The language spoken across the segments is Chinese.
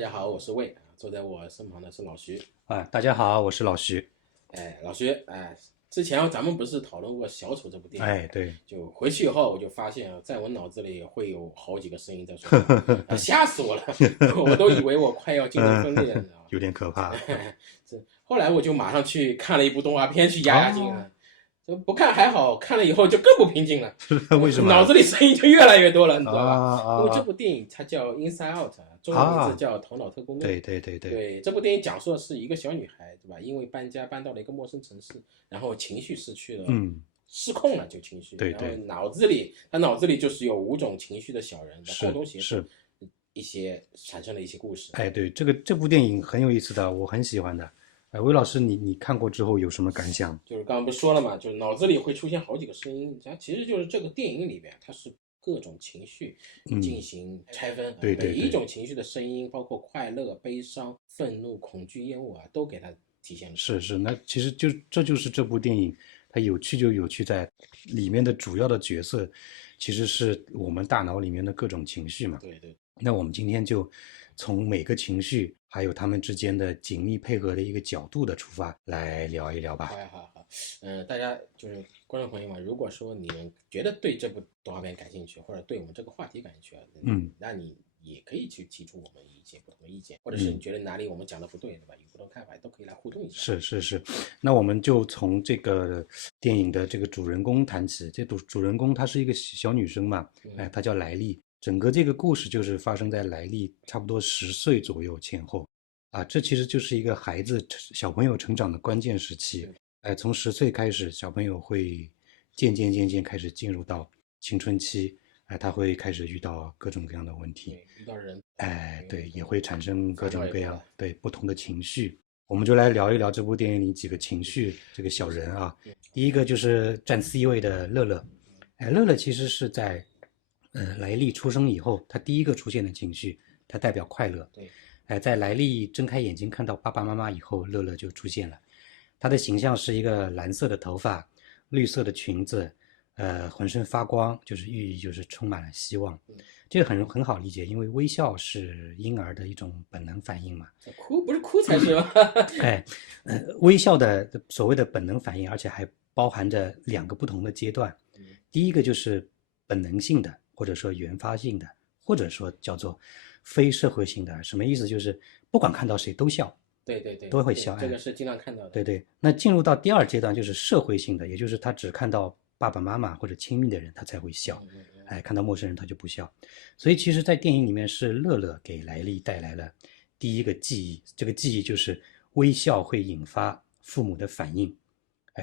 家好，我是魏，坐在我身旁的是老徐。大家好，我是老徐。老徐，之前咱们不是讨论过《小丑》这部电影？对，就回去以后我就发现在我脑子里会有好几个声音在说话，吓死我了，我都以为我快要精神分裂了，你知道吗？有点可怕。后来我就马上去看了一部动画片去压压惊啊。不看还好，看了以后就更不平静了。为什么？脑子里声音就越来越多了，你知道吧？因为这部电影它叫《Inside Out》，中文名字叫《头脑特工队》。对，这部电影讲述的是一个小女孩，对吧？因为搬家搬到了一个陌生城市，然后情绪失去了，失控了就情绪。对，然后她脑子里就是有5种情绪的小人在共同协作一些产生了一些故事。对，这部电影很有意思的，我很喜欢的。魏老师，你看过之后有什么感想？就是刚刚不是说了嘛，就是脑子里会出现好几个声音，其实就是这个电影里边它是各种情绪进行拆分，每一种情绪的声音，包括快乐、悲伤、愤怒、恐惧、厌恶都给它体现了。是，那其实这就是这部电影它有趣就有趣在里面的主要的角色，其实是我们大脑里面的各种情绪嘛。对。那我们今天就从每个情绪还有他们之间的紧密配合的一个角度的出发来聊一聊吧。好，大家就是观众朋友们，如果说你们觉得对这部动画片感兴趣，或者对我们这个话题感兴趣，那你也可以去提出我们一些不同的意见，或者是你觉得哪里我们讲的不对，对吧？有不同看法都可以来互动一下。是，那我们就从这个电影的这个主人公谈起。这主人公她是一个小女生嘛，她叫莱莉。整个这个故事就是发生在莱莉差不多10岁左右前后，这其实就是一个小朋友成长的关键时期。从10岁开始，小朋友会渐渐开始进入到青春期，他会开始遇到各种各样的问题，遇到人，对，也会产生各种各样不同的情绪。我们就来聊一聊这部电影里几个情绪，这个小人啊。第一个就是占 C 位的乐乐，乐乐其实是在莱莉出生以后，他第一个出现的情绪，它代表快乐。对，在莱莉睁开眼睛看到爸爸妈妈以后，乐乐就出现了。他的形象是一个蓝色的头发，绿色的裙子，浑身发光，就是寓意就是充满了希望。这个很好理解，因为微笑是婴儿的一种本能反应嘛。哭不是哭才是吗？微笑的所谓的本能反应，而且还包含着2个不同的阶段。第一个就是本能性的，或者说原发性的，或者说叫做非社会性的。什么意思？就是不管看到谁都笑。对，都会笑。这个是经常看到的。对，那进入到第2阶段就是社会性的，也就是他只看到爸爸妈妈或者亲密的人他才会笑，看到陌生人他就不笑。所以其实在电影里面是乐乐给莱莉带来了第一个记忆，这个记忆就是微笑会引发父母的反应。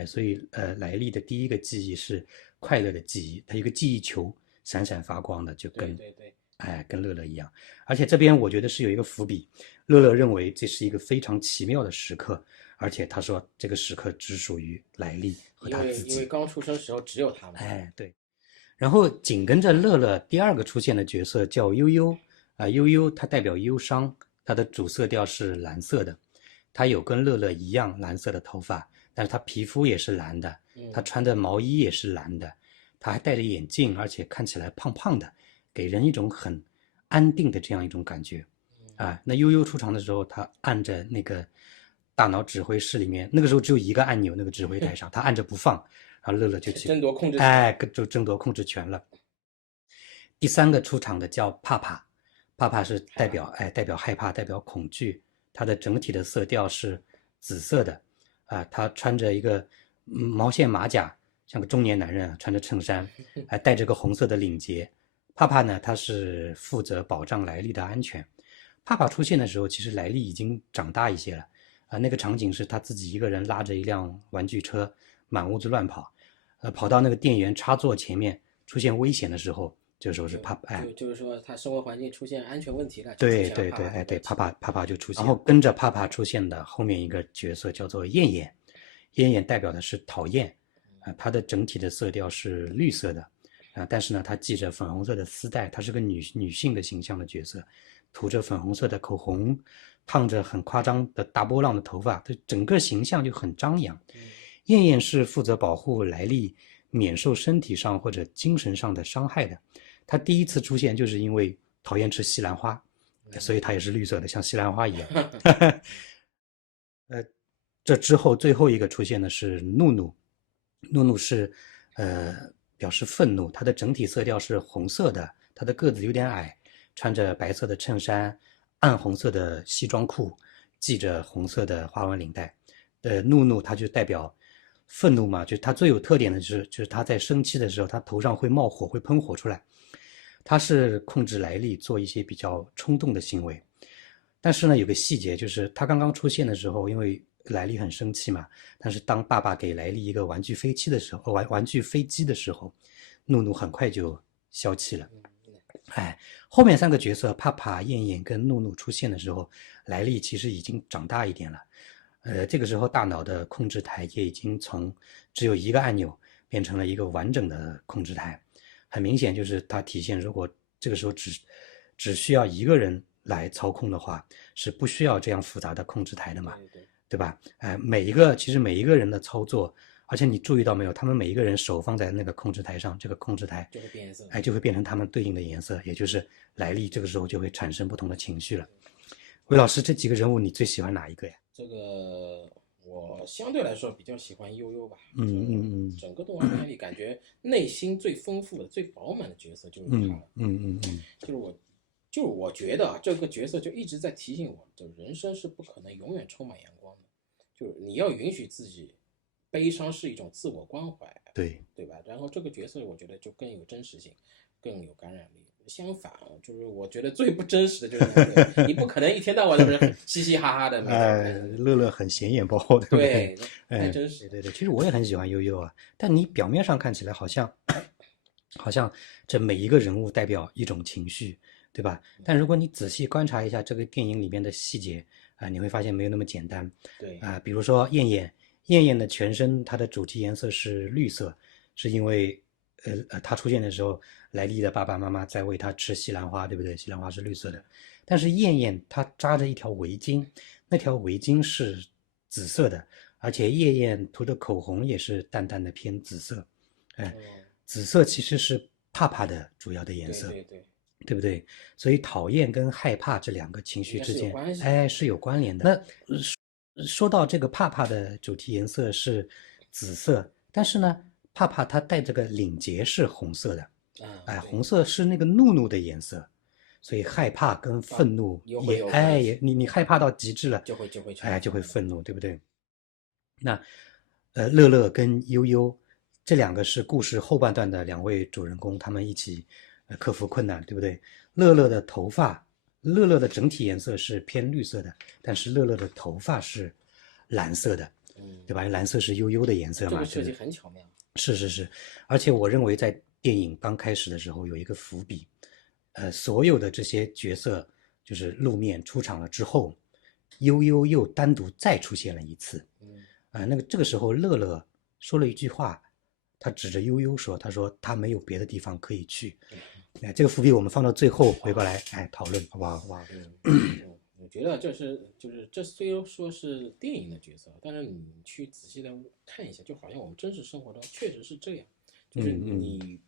所以莱莉的第一个记忆是快乐的记忆，他一个记忆球闪闪发光的，就跟跟乐乐一样。而且这边我觉得是有一个伏笔，乐乐认为这是一个非常奇妙的时刻，而且他说这个时刻只属于莱莉和他自己，因为刚出生的时候只有他们。对。然后紧跟着乐乐第2个出现的角色叫悠悠，悠悠它代表忧伤，它的主色调是蓝色的，它有跟乐乐一样蓝色的头发，但是它皮肤也是蓝的，它穿的毛衣也是蓝的，它还戴着眼镜，而且看起来胖胖的，给人一种很安定的这样一种感觉。那悠悠出场的时候，他按着那个大脑指挥室里面，那个时候只有一个按钮，那个指挥台上，他按着不放，然后乐乐就去争夺控制权，就争夺控制权了。第3个出场的叫帕帕，帕帕是代表害怕，代表恐惧，它的整体的色调是紫色的，他穿着一个毛线马甲，像个中年男人，穿着衬衫，戴着个红色的领结。帕帕呢，他是负责保障莱莉的安全。帕帕出现的时候，其实莱莉已经长大一些了，那个场景是他自己一个人拉着一辆玩具车，满屋子乱跑，跑到那个电源插座前面，出现危险的时候，这个时候是帕帕，就是说他生活环境出现安全问题了。对，帕帕就出现，然后跟着帕帕出现的后面一个角色叫做燕燕，燕燕代表的是讨厌，它的整体的色调是绿色的，但是呢，她系着粉红色的丝带，她是个女性的形象的角色，涂着粉红色的口红，烫着很夸张的大波浪的头发，整个形象就很张扬。燕燕是负责保护莱莉免受身体上或者精神上的伤害的。她第一次出现就是因为讨厌吃西兰花，所以它也是绿色的，像西兰花一样。这之后最后一个出现的是怒怒，怒怒是表示愤怒，它的整体色调是红色的，它的个子有点矮，穿着白色的衬衫，暗红色的西装裤，系着红色的花纹领带。怒怒它就代表愤怒嘛，就它最有特点的就是它在生气的时候，它头上会冒火，会喷火出来。它是控制莱利做一些比较冲动的行为。但是呢，有个细节就是他刚刚出现的时候，因为莱利很生气嘛，但是当爸爸给莱利一个玩具飞机的时候，玩具飞机的时候，怒怒很快就消气了。后面3个角色帕帕、燕燕跟怒怒出现的时候，莱利其实已经长大一点了。这个时候大脑的控制台也已经从只有一个按钮变成了一个完整的控制台。很明显就是它体现，如果这个时候只需要一个人来操控的话，是不需要这样复杂的控制台的嘛，对吧？其实每一个人的操作，而且你注意到没有，他们每一个人手放在那个控制台上，这个控制台就会变颜色，就会变成他们对应的颜色，也就是莱利这个时候就会产生不同的情绪了。魏老师，这几个人物你最喜欢哪一个呀？这个我相对来说比较喜欢悠悠吧。整个动画片里感觉内心最丰富的、最饱满的角色就是他。就是我觉得这个角色就一直在提醒我，就人生是不可能永远充满阳光的，就是你要允许自己悲伤是一种自我关怀，对吧？然后这个角色我觉得就更有真实性，更有感染力。相反，就是我觉得最不真实的就是你不可能一天到晚都是嘻嘻哈哈的。乐乐很显眼包，对不对？太真实。对，其实我也很喜欢悠悠啊，但你表面上看起来好像这每一个人物代表一种情绪，对吧？但如果你仔细观察一下这个电影里面的细节你会发现没有那么简单。对比如说燕燕的全身，它的主题颜色是绿色，是因为他出现的时候，莱利的爸爸妈妈在喂他吃西兰花，对不对？西兰花是绿色的。但是燕燕她扎着一条围巾，那条围巾是紫色的，而且燕燕涂的口红也是淡淡的偏紫色。紫色其实是帕帕的主要的颜色，对不对？所以讨厌跟害怕这2个情绪之间，是有关联的。那说到这个帕帕的主题颜色是紫色，但是呢，帕帕它带这个领结是红色的，红色是那个怒怒的颜色，所以害怕跟愤怒你害怕到极致了，就会愤怒，对不对？那乐乐跟悠悠这2个是故事后半段的2位主人公，他们一起克服困难，对不对？乐乐的头发，乐乐的整体颜色是偏绿色的，但是乐乐的头发是蓝色的，对吧？蓝色是悠悠的颜色嘛，这个设计很巧妙。是，而且我认为在电影刚开始的时候有一个伏笔，所有的这些角色就是露面出场了之后，悠悠又单独再出现了一次。这个时候乐乐说了一句话，他指着悠悠说：“他说他没有别的地方可以去。”这个伏笔我们放到最后回过来讨论，好不好？我觉得这虽然说是电影的角色，但是你去仔细的看一下，就好像我们真实生活中确实是这样，就是你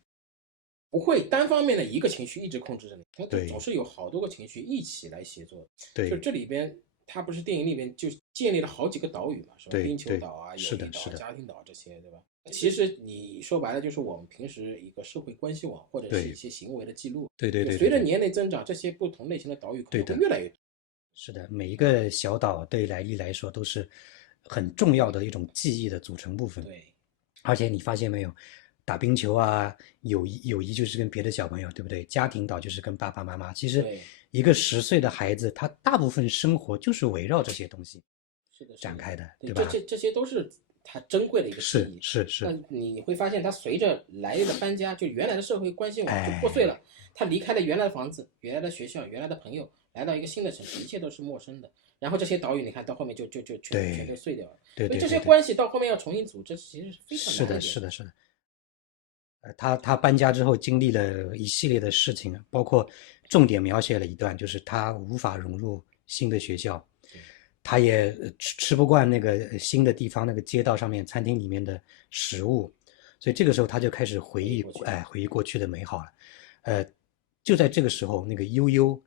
不会单方面的一个情绪一直控制着你，它总是有好多个情绪一起来协作。就这里边，它不是电影里面就建立了好几个岛屿嘛，什么冰球岛啊、友谊岛、家庭岛这些，对吧？其实你说白了就是我们平时一个社会关系网或者是一些行为的记录。对，随着年龄增长，这些不同类型的岛屿可能会越来越多。是的，每一个小岛对莱利来说都是很重要的一种记忆的组成部分。对，而且你发现没有，打冰球啊，友谊就是跟别的小朋友，对不对？家庭岛就是跟爸爸妈妈。其实一个10岁的孩子，他大部分生活就是围绕这些东西展开的，对吧？这些都是他珍贵的一个记忆。是。那你会发现，他随着莱利的搬家，就原来的社会关系网就破碎了。他离开了原来的房子、原来的学校、原来的朋友，来到一个新的城市，一切都是陌生的。然后这些岛屿，你看到后面就全都碎掉了。对，这些关系到后面要重新组织，其实是非常难的。是的。他搬家之后经历了一系列的事情，包括重点描写了一段，就是他无法融入新的学校，他也吃不惯那个新的地方，那个街道上面餐厅里面的食物，所以这个时候他就开始回忆过去的美好了。就在这个时候，那个悠悠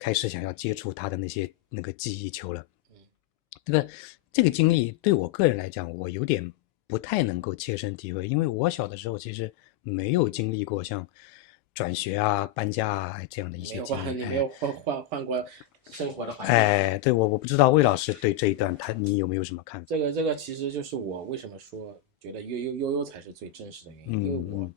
开始想要接触他的那个记忆球了。这个经历对我个人来讲，我有点不太能够切身体会，因为我小的时候其实没有经历过像转学啊、搬家啊这样的一些经历。你没有换过生活的环境。哎，对，我不知道魏老师对这一段你有没有什么看法？这个其实就是我为什么说觉得悠悠才是最真实的原因，因为我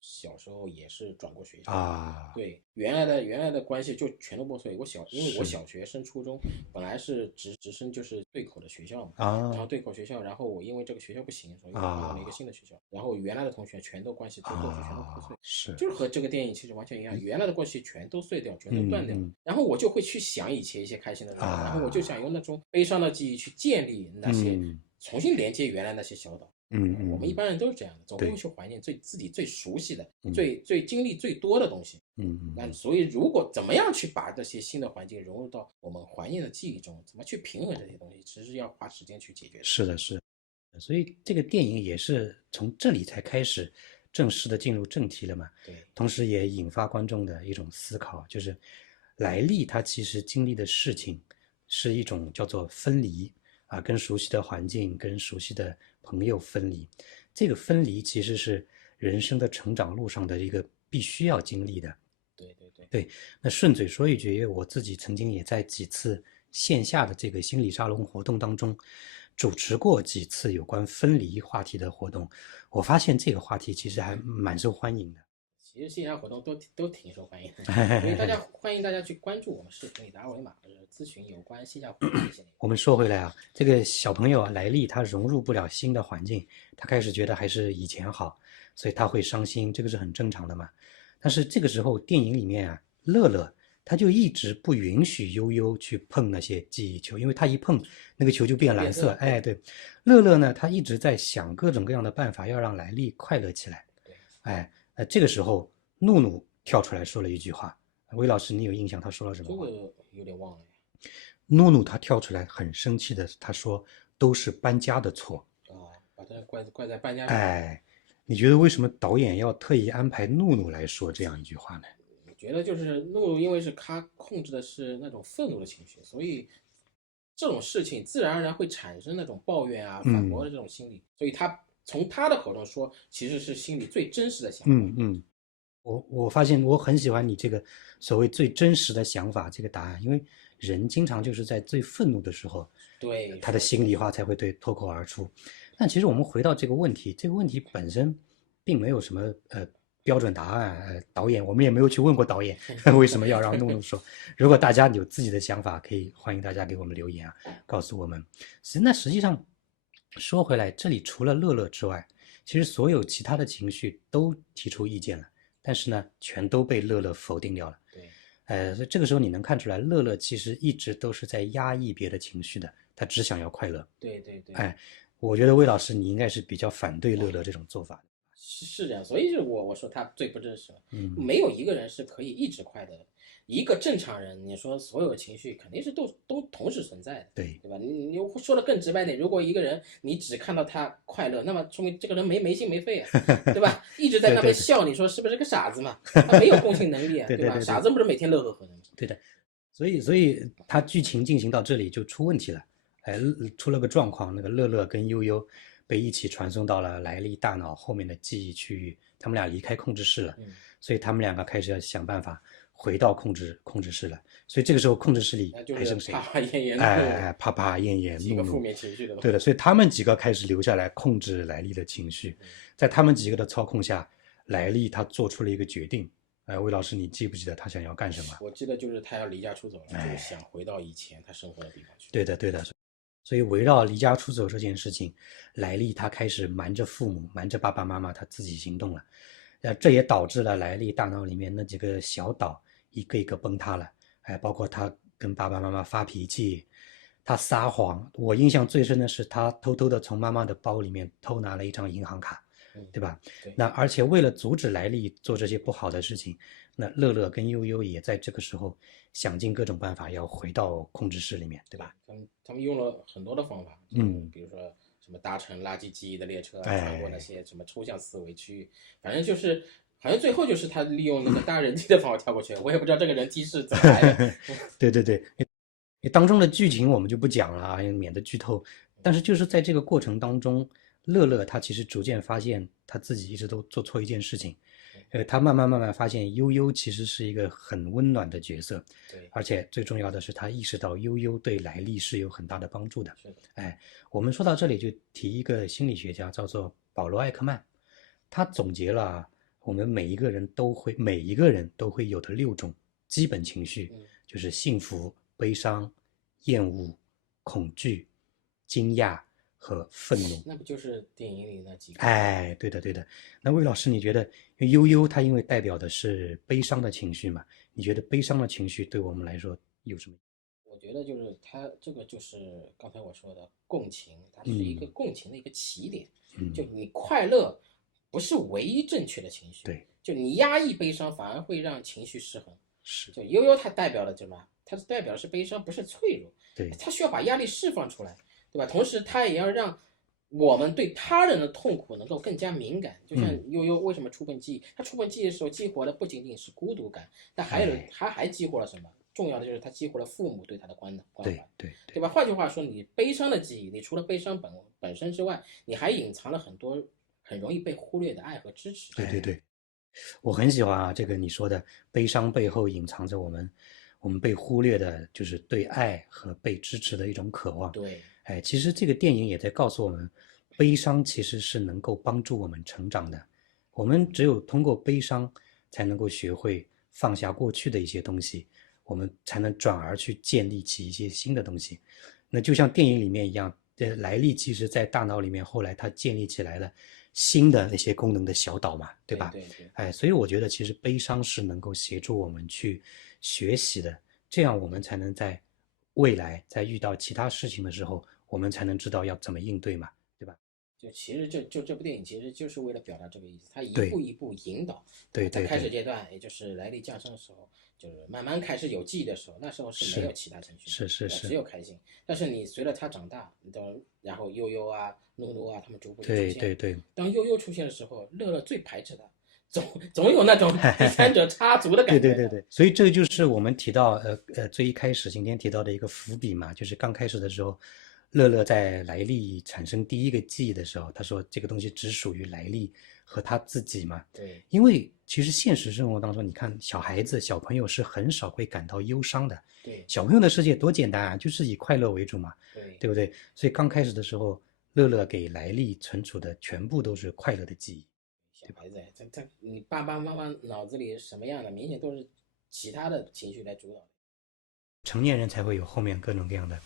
小时候也是转过学校啊，对，原来的关系就全都破碎。因为我小学升初中本来是直升就是对口的学校嘛，然后对口学校，然后我因为这个学校不行，所以又换到了一个新的学校，然后原来的同学全都关系之后就全都破碎，是，就是和这个电影其实完全一样，原来的关系全都碎掉，全都断掉，然后我就会去想以前一些开心的日子，然后我就想用那种悲伤的记忆去建立那些，重新连接原来那些小岛。我们一般人都是这样的，总会去怀念自己最熟悉的、最经历最多的东西。那所以如果怎么样去把这些新的环境融入到我们怀念的记忆中，怎么去平衡这些东西，其实要花时间去解决的。是的，是的。所以这个电影也是从这里才开始正式的进入正题了嘛。对，同时也引发观众的一种思考，就是莱利他其实经历的事情是一种叫做分离啊，跟熟悉的环境、跟熟悉的朋友分离。这个分离其实是人生的成长路上的一个必须要经历的。对，那顺嘴说一句，因为我自己曾经也在几次线下的这个心理沙龙活动当中主持过几次有关分离话题的活动，我发现这个话题其实还蛮受欢迎的。其实线下活动都挺受欢迎的，所以欢迎大家去关注我们视频里的二维码，咨询有关线下活动的一些内容。我们说回来啊，这个小朋友啊，莱利他融入不了新的环境，他开始觉得还是以前好，所以他会伤心，这个是很正常的嘛。但是这个时候电影里面啊，乐乐他就一直不允许悠悠去碰那些记忆球，因为他一碰那个球就变蓝色。哎，对，乐乐呢，他一直在想各种各样的办法要让莱利快乐起来。哎，这个时候怒怒跳出来说了一句话，魏老师你有印象他说了什么话？这个有点忘了。怒怒他跳出来很生气的，他说都是搬家的错。把他怪在搬家。哎，你觉得为什么导演要特意安排怒怒来说这样一句话呢？我觉得就是怒怒，因为是他控制的是那种愤怒的情绪，所以这种事情自然而然会产生那种抱怨啊、反驳的这种心理，所以他从他的口中说，其实是心里最真实的想法。我发现我很喜欢你这个所谓最真实的想法这个答案，因为人经常就是在最愤怒的时候，对，他的心里话才会脱口而出。但其实我们回到这个问题，这个问题本身并没有什么标准答案。导演我们也没有去问过导演为什么要让怒怒说。如果大家有自己的想法，可以欢迎大家给我们留言啊，告诉我们。那实际上说回来，这里除了乐乐之外，其实所有其他的情绪都提出意见了。但是呢，全都被乐乐否定掉了。对，所以这个时候你能看出来，乐乐其实一直都是在压抑别的情绪的，他只想要快乐。对。我觉得魏老师你应该是比较反对乐乐这种做法的。是这样，所以就是我说他最不真实了。没有一个人是可以一直快乐的。一个正常人，你说所有情绪肯定是都同时存在的，对吧？你说的更直白点，如果一个人你只看到他快乐，那么说明这个人没心没肺啊，对吧？一直在那边笑，你说是不是个傻子嘛？他没有共情能力啊，对吧？傻子不是每天乐呵呵的吗？对的，所以他剧情进行到这里就出问题了，出了个状况，那个乐乐跟悠悠被一起传送到了莱利大脑后面的记忆区域，他们俩离开控制室了，所以他们两个开始要想办法回到控制室了。所以这个时候控制室里还剩谁？啪啪咽咽，啪啪咽咽，几个负面情绪的。对的，所以他们几个开始留下来控制莱利的情绪，在他们几个的操控下，莱利他做出了一个决定。魏老师，你记不记得他想要干什么？我记得就是他要离家出走了，就是想回到以前他生活的地方去。对的。所以围绕离家出走这件事情，莱利他开始瞒着父母，瞒着爸爸妈妈，他自己行动了。这也导致了莱利大脑里面那几个小岛一个一个崩塌了。包括他跟爸爸妈妈发脾气，他撒谎。我印象最深的是他偷偷的从妈妈的包里面偷拿了一张银行卡，对吧？对。那而且为了阻止莱利做这些不好的事情，那乐乐跟悠悠也在这个时候想尽各种办法要回到控制室里面，对吧？他们用了很多的方法，比如说什么搭乘垃圾记忆的列车，穿过那些什么抽象思维区域，反正就是好像最后就是他利用那个搭人机的方法跳过去，我也不知道这个人机是怎么来的。对对对，当中的剧情我们就不讲了啊，免得剧透。但是就是在这个过程当中，乐乐他其实逐渐发现他自己一直都做错一件事情，他慢慢发现悠悠其实是一个很温暖的角色，对，而且最重要的是他意识到悠悠对莱利是有很大的帮助的。是的，哎，我们说到这里就提一个心理学家叫做保罗·艾克曼，他总结了我们每一个人都会有的6种基本情绪，就是幸福、悲伤、厌恶、恐惧、惊讶和愤怒。那不就是电影里那几个？哎，对的对的。那魏老师，你觉得悠悠它因为代表的是悲伤的情绪嘛？你觉得悲伤的情绪对我们来说有什么？我觉得就是它这个就是刚才我说的共情，它是一个共情的一个起点。就你快乐不是唯一正确的情绪，对，就你压抑悲伤反而会让情绪失衡。是，就悠悠它代表了什么？它代表的是悲伤，不是脆弱。对，它需要把压力释放出来，对吧？同时它也要让我们对他人的痛苦能够更加敏感。就像悠悠为什么触碰记忆，他触碰记忆的时候激活的不仅仅是孤独感，但还激活了什么？重要的就是他激活了父母对他的关怀，对吧？换句话说，你悲伤的记忆，你除了悲伤本身之外，你还隐藏了很多很容易被忽略的爱和支持。对对对，我很喜欢啊，这个你说的悲伤背后隐藏着我们被忽略的，就是对爱和被支持的一种渴望。对，哎，其实这个电影也在告诉我们，悲伤其实是能够帮助我们成长的。我们只有通过悲伤，才能够学会放下过去的一些东西，我们才能转而去建立起一些新的东西。那就像电影里面一样，莱利其实在大脑里面后来他建立起来了新的那些功能的小岛嘛，对吧？对对对。哎，所以我觉得其实悲伤是能够协助我们去学习的，这样我们才能在未来在遇到其他事情的时候，我们才能知道要怎么应对嘛，对吧？就其实就这部电影其实就是为了表达这个意思，它一步一步引导。对，在开始阶段，也就是莱利降生的时候，就是慢慢开始有记忆的时候，那时候是没有其他情绪的，是只有开心。但是你随着他长大，然后悠悠啊、怒怒啊，他们逐步出现。对。当悠悠出现的时候，乐乐最排斥的，总有那种第三者插足的感觉。对。所以这就是我们提到最一开始今天提到的一个伏笔嘛，就是刚开始的时候。乐乐在莱利产生第一个记忆的时候，他说这个东西只属于莱利和他自己嘛。对，因为其实现实生活当中，你看小朋友是很少会感到忧伤的。对，小朋友的世界多简单啊，就是以快乐为主嘛。对不对？所以刚开始的时候，乐乐给莱利存储的全部都是快乐的记忆。小孩子，你爸爸妈妈脑子里是什么样的，明显都是其他的情绪来主导。成年人才会有后面各种各样的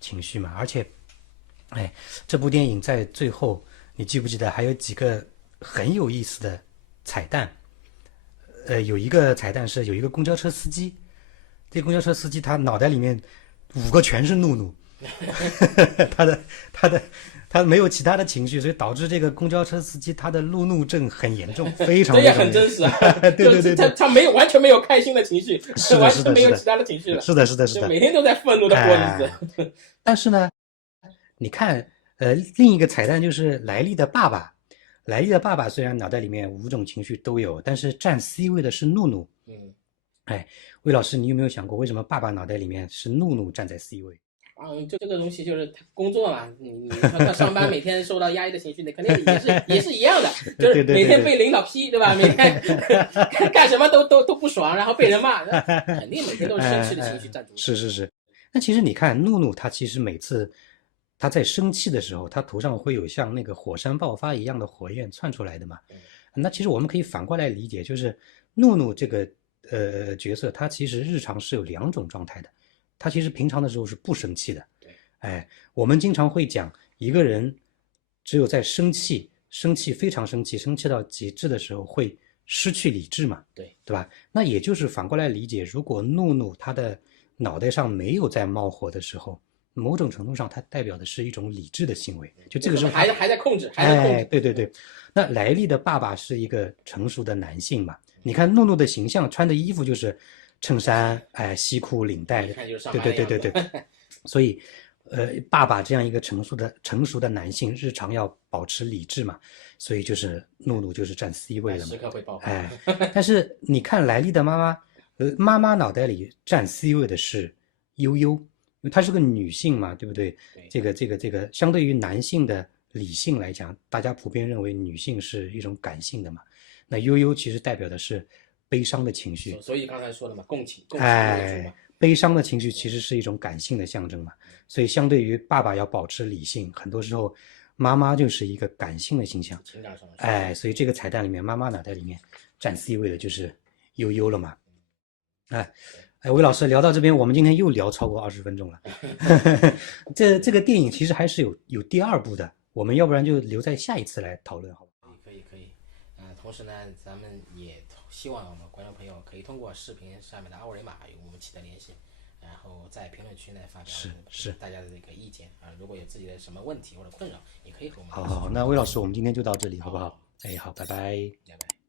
情绪嘛，而且，哎，这部电影在最后，你记不记得还有几个很有意思的彩蛋？有一个彩蛋是有一个公交车司机，这公交车司机他脑袋里面5个全是怒怒，他没有其他的情绪，所以导致这个公交车司机他的路怒症很严重，非常这也很真实啊。对，他完全没有开心的情绪，完全没有其他的情绪了。是的，就每天都在愤怒的过日子。但是呢，你看，另一个彩蛋就是莱利的爸爸。莱利的爸爸虽然脑袋里面5种情绪都有，但是占 C 位的是怒怒。哎，魏老师，你有没有想过为什么爸爸脑袋里面是怒怒站在 C 位？就这个东西就是他工作嘛，你他上班每天受到压抑的情绪，你肯定也是一样的，就是每天被领导批，对吧？每天干什么都不爽，然后被人骂，肯定每天都是生气的情绪占主。是。那其实你看，怒怒他其实每次他在生气的时候，他头上会有像那个火山爆发一样的火焰窜出来的嘛。那其实我们可以反过来理解，就是怒怒这个角色，他其实日常是有2种状态的。他其实平常的时候是不生气的。哎，我们经常会讲一个人只有在生气非常生气到极致的时候会失去理智嘛，对吧？那也就是反过来理解，如果怒怒他的脑袋上没有在冒火的时候，某种程度上它代表的是一种理智的行为，就这个时候还在控制，对。那莱利的爸爸是一个成熟的男性嘛，你看怒怒的形象，穿的衣服就是衬衫，西裤领带，对，所以爸爸这样一个成熟的男性，日常要保持理智嘛，所以就是怒怒就是占 C 位的嘛，时刻会爆发。哎，但是你看莱利的妈妈，妈妈脑袋里占 C 位的是悠悠，因为她是个女性嘛，对不对？这个，相对于男性的理性来讲，大家普遍认为女性是一种感性的嘛，那悠悠其实代表的是悲伤的情绪，所以刚才说的嘛，共情为主嘛。悲伤的情绪其实是一种感性的象征嘛，所以相对于爸爸要保持理性，很多时候妈妈就是一个感性的形象，情感上的。哎，所以这个彩蛋里面，妈妈脑袋里面占 C 位的就是悠悠了嘛，哎。哎，魏老师聊到这边，我们今天又聊超过20分钟了。这个电影其实还是有第二部的，我们要不然就留在下一次来讨论，好吧？可以。同时呢，咱们也希望我们观众朋友可以通过视频上面的二维码与我们取得联系，然后在评论区呢发表是大家的这个意见啊。如果有自己的什么问题或者困扰，也可以和我们。好，那魏老师，我们今天就到这里，好不好？哎，好，拜拜。拜拜。